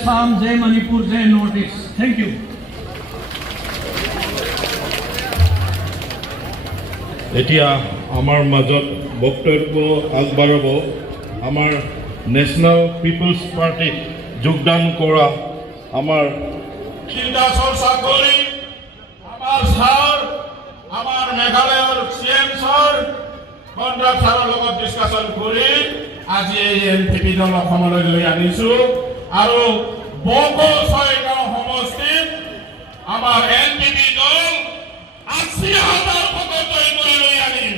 Assam, Jai Manipur, Jai Northeast. Thank you. এতিয়া আমাৰ মাজত বক্তব্য আগবঢ়াব আমাৰ নেশ্যনেল পিপলছ পাৰ্টিত যোগদান কৰা আমাৰ চিন্তা চৰ্চা কৰি আমাৰ ছাৰ আমাৰ মেঘালয়ৰ CM ছাৰ কণ্ট্ৰাক্ট ছাৰৰ লগত ডিছকাশ্যন কৰি আজি এই NPP দল অসমলৈ লৈ আনিছোঁ আৰু বগো 6 গাঁও সমষ্টিত আমাৰ NPP দল 80,000 ভোট জয় কৰি লৈ আনিম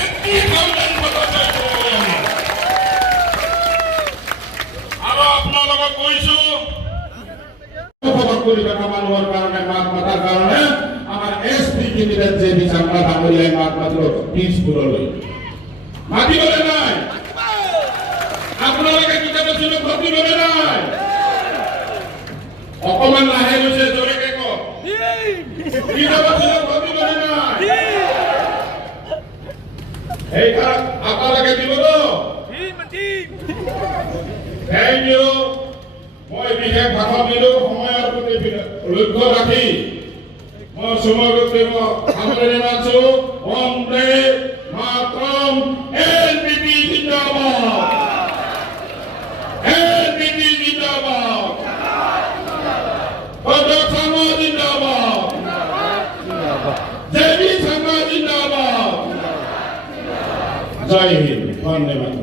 80,000 ভোট জয় কৰি লৈ আনিম আৰু আপোনালোকক কৈছোঁ মানুহৰ কাৰণে মাত মাতাৰ কাৰণে আমাৰ SP কেন্দ্ৰীয় যে বিচাৰপা ডাঙৰীয়াই মাত মাত্ৰ পিছপুৰলৈ মাতিবলে নাই আপোনালোকে কিতাপত ছিল প্ৰতিবলে নাই অকমান লাহে গৈছে জোৰেকে কওক কিতাপত ছিল প্ৰতিবলে নাই এইকাৰণ আপোনালোকে দিব তো থেংক ইউ মই বিশেষ ভাষণ দিলোঁ সময়ৰ প্ৰতি লক্ষ্য ৰাখি মই সময় বক্তব্য সামৰণি মাৰিছোঁ বন্দে মাতৰম NPP জিন্দাবাদ NPP জিন্দাবাদ কটক সংঘ জিন্দাবাদ JB সংঘ জিন্দাবাদ জয় হিন্দ ধন্যবাদ